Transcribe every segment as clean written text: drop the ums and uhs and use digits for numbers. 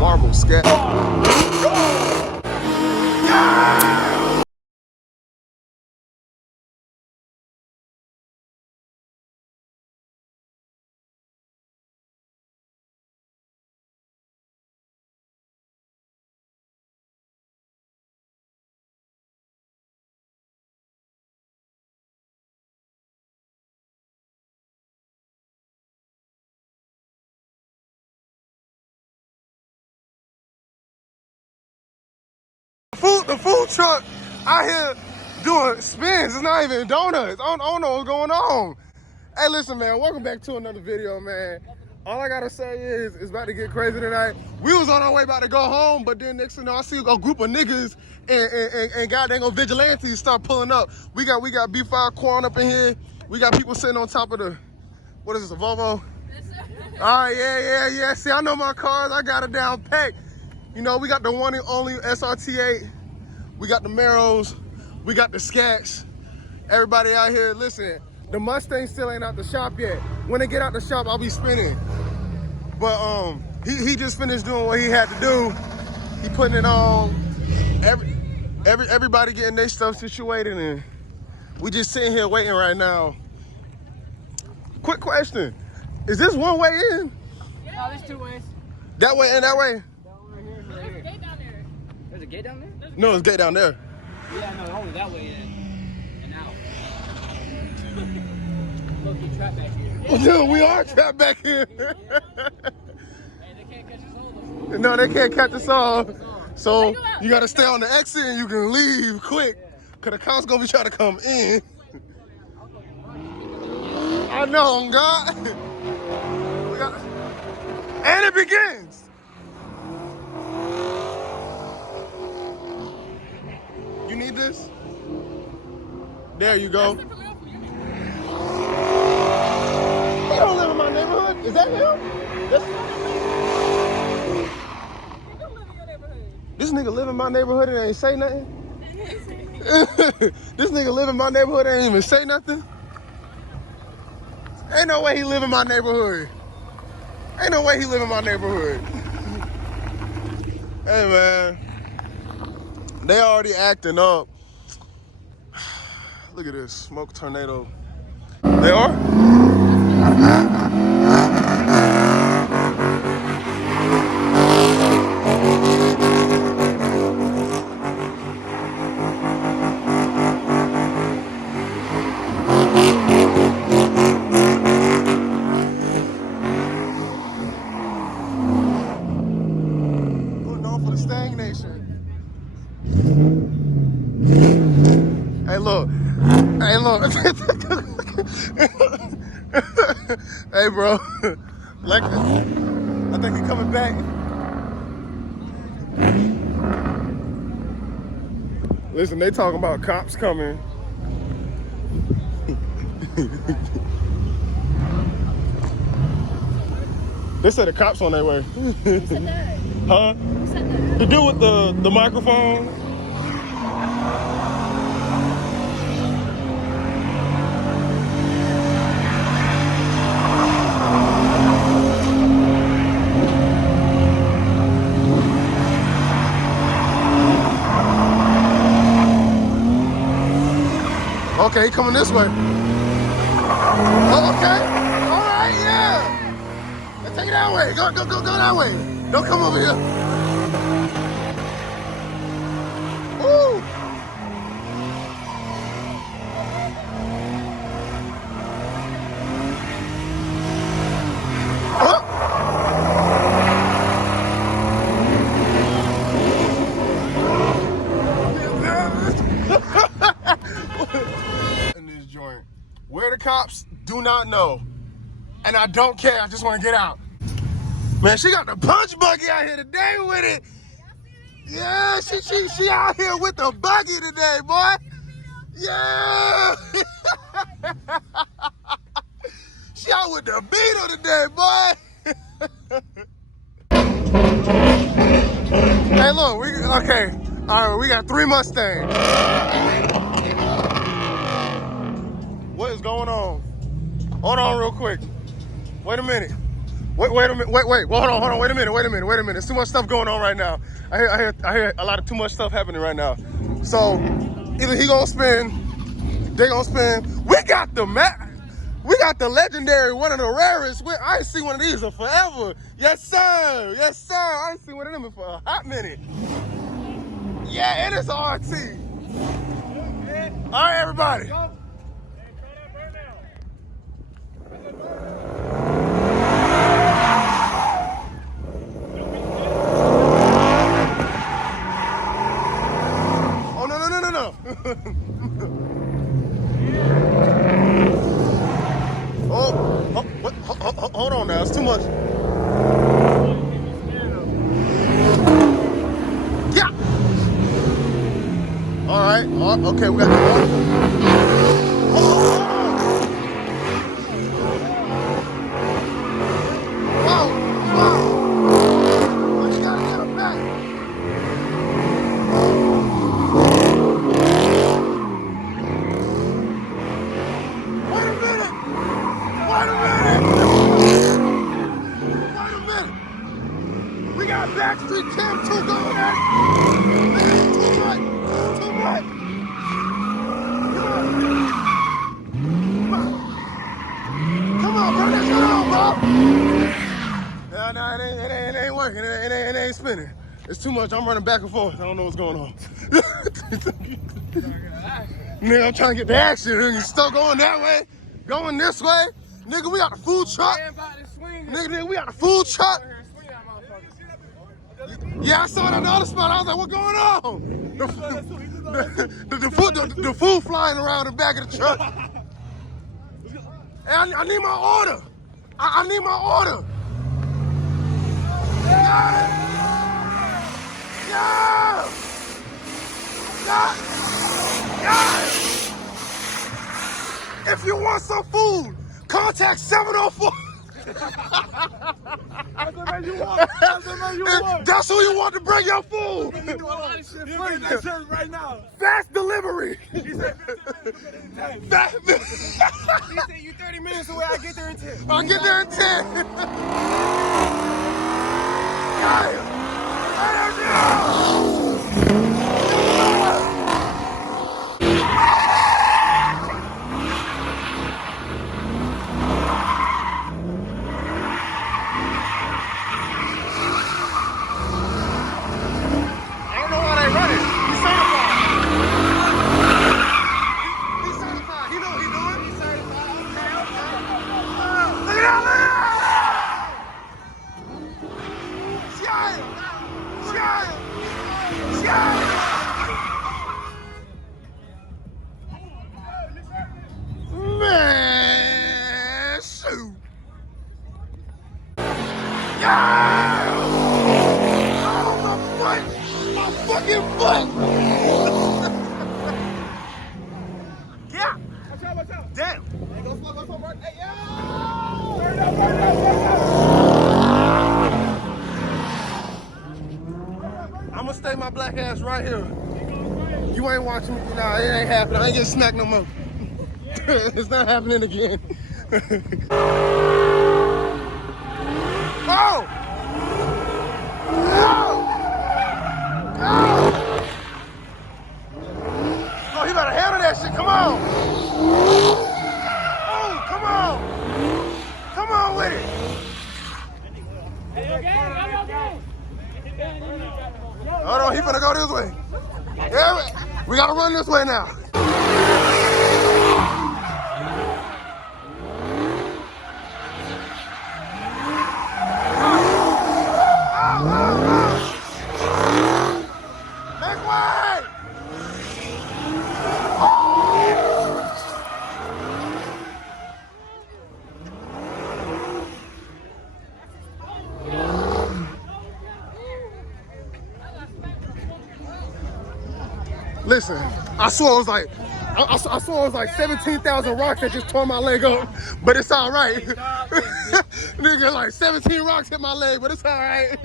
Marble scat. The food truck out here doing spins. It's not even donuts. I don't know what's going on. Hey, listen, man. Welcome back to another video, man. All I gotta say is it's about to get crazy tonight. We was on our way about to go home, but then next thing you know, I see a group of niggas and goddamn vigilantes start pulling up. We got B5 corn up in here. We got people sitting on top of the, what is this, a Volvo? Yes, sir. All right, yeah. See, I know my cars. I got it down packed. You know, we got the one and only SRT8. We got the Maros. We got the Scats. Everybody out here, listen, the Mustang still ain't out the shop yet. When they get out the shop, I'll be spinning. But he just finished doing what he had to do. He putting it on. Everybody getting their stuff situated, and we just sitting here waiting right now. Quick question. Is this one way in? No, there's two ways. That way and that way? There's a gate down there. There's a gate down there? No, there's a gate down there. Yeah, no, only that way in and out. Look, you trapped back here. Well, dude, we are trapped back here. Hey, they can't catch us all though. No, they can't catch us all. So you gotta stay on the exit and you can leave quick. Cause the cops gonna be trying to come in. I know, God. And it begins. You need this? There you go. He don't live in my neighborhood. Is that him? This nigga live in my neighborhood and ain't say nothing? This nigga live in my neighborhood and ain't even say nothing? Ain't no way he live in my neighborhood. Ain't no way he live in my neighborhood. Hey, man. They already acting up. Look at this, smoke tornado. They are? Putting on for the Stang Nation. Hey, look. Hey, look. Hey, bro. Like, I think he's coming back. Listen, they talking about cops coming. They said the cops on their way. Who said that? Huh? Who said that? The dude with the microphone. Okay, he coming this way. Oh, okay. All right, yeah. Let's take it that way. Go that way. Don't come over here. Woo. In this joint. Where the cops do not know. And I don't care, I just want to get out. Man, she got the punch buggy out here today with it. Yeah, she out here with the buggy today, boy. Yeah. She out with the Beetle today, boy. Hey, look, okay. All right, we got 3 Mustangs. What is going on? Hold on real quick. Wait a minute. Wait a minute. Wait. Well, hold on. Wait a minute. There's too much stuff going on right now. I hear a lot of too much stuff happening right now. So either he gonna spin, they gonna spin. We got the We got the legendary, one of the rarest. I ain't seen one of these in forever. Yes, sir. I ain't seen one of them for a hot minute. Yeah, it is RT. All right, everybody. Oh, no. Hold on now. It's too much. Yeah. All right. Okay, we got the Whoa. You gotta get him back. Wait a minute. We got Backstreet Cam 2 going at it. Too much. Come on, turn that shit on, bro. No, it ain't working. It ain't spinning. It's too much. I'm running back and forth. I don't know what's going on. Nigga, I'm trying to get the action. You still going that way? Going this way? Nigga, we got the food truck. Nigga, we got the food truck. Yeah, I saw that in the other spot. I was like, what's going on? The food flying around the back of the truck. Hey, I need my order. I need my order. Yeah. If you want some food, contact 704. That's who you want to bring your food. Right now. Fast delivery. He said you 30 minutes away. I get there in 10. I'll get there in 10. Man, shoot. Yeah! Oh, my foot! My fucking foot! Yeah! Watch out. Damn! Hey, go slow, right? Hey, yeah! I'm gonna stay my black ass right here. You ain't watching me. Nah, it ain't happening. I ain't getting smacked no more. It's not happening again. Oh! Oh, he better handle that shit. Come on. Oh, come on with it. Hold on, he finna go this way. Yeah, we gotta run this way now. Make way! Listen, I saw it was like 17,000 rocks that just tore my leg up, but it's all right. Nigga, like 17 rocks hit my leg, but it's all right.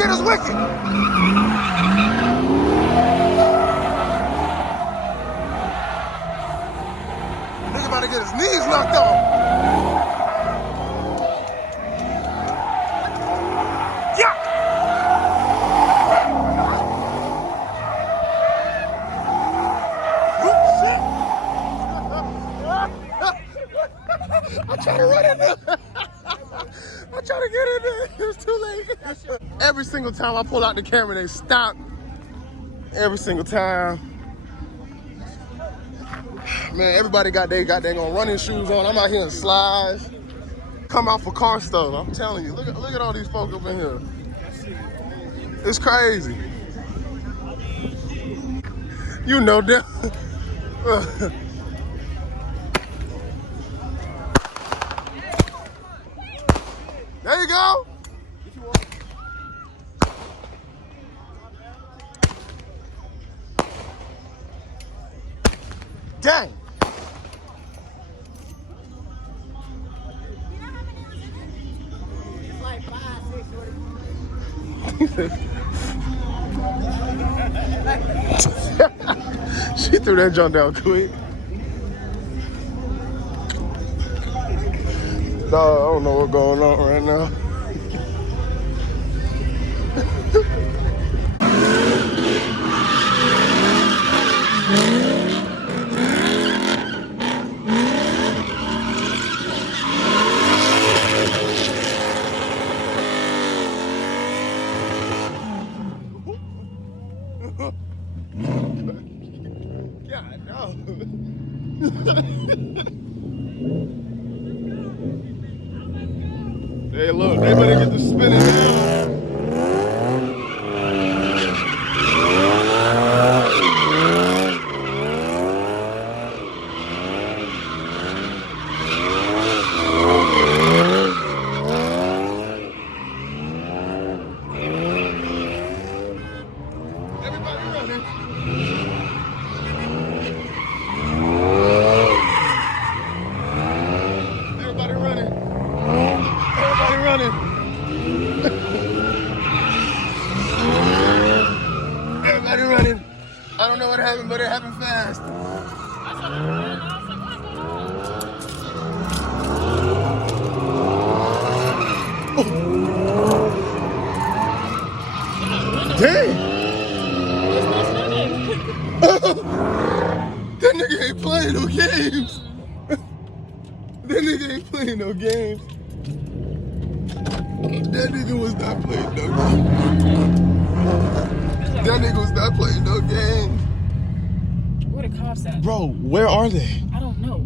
shit is wicked. Nigga about to get his knees knocked off. Yeah. I tried to run in there. I tried to get in there. It was too late. Every single time I pull out the camera, they stop. Every single time. Man, everybody got their running shoes on. I'm out here in slides. Come out for car stuff. I'm telling you. Look at all these folks up in here. It's crazy. You know them. There you go. Dang. Like 5, 6, She threw that junk down quick. Dog, I don't know what's going on right now. God, no. Hey, look, they better get the spinning now. Everybody running. Everybody running. Everybody running. Everybody running. I don't know what happened, but it happened fast. Dang! That nigga ain't playing no games. That nigga ain't playing no games. That nigga was not playing no games. That nigga was not playing no games. Where the cops at? Bro, where are they? I don't know.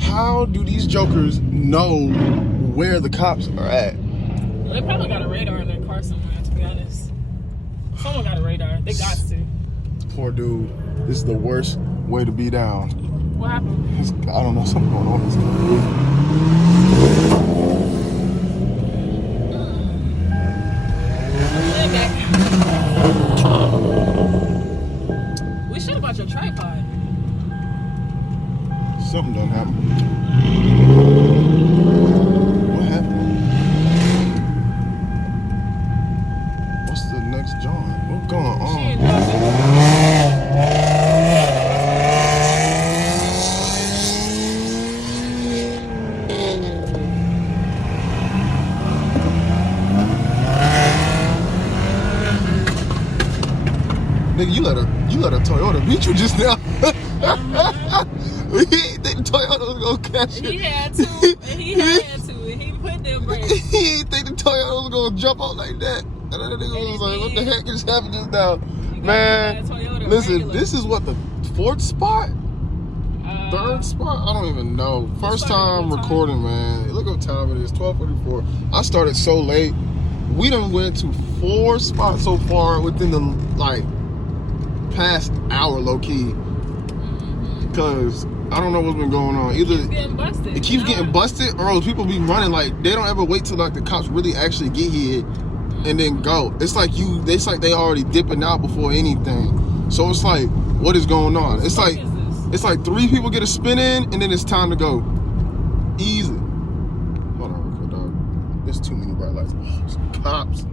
How do these jokers know where the cops are at? Well, they probably got a radar in their car somewhere, to be honest. Someone got a radar. They got to. Poor dude. This is the worst way to be down. What happened? I don't know, something going on. We should have bought your tripod. Something done happened. What happened? What's the next John? What's going on? Nigga, you let a Toyota beat you just now. He didn't think the Toyota was gonna catch you. He had to, and he had to, and he put them brakes. He didn't think the Toyota was gonna jump out like that. And then the nigga was like, what the heck just happened just now? Man, listen, regular. This is what, the fourth spot? Third spot? I don't even know. First time recording, man. Look what time it is, 12:44. I started so late. We done went to 4 spots so far within the, like, past hour, low key. Because I don't know what's been going on. Either it keeps getting busted, or else people be running like they don't ever wait till like the cops really actually get here and then go. It's like they already dipping out before anything. So it's like, what is going on? It's like 3 people get a spin in and then it's time to go. Easy. Hold on real quick, dog. It's too many bright lights. Oh, some cops.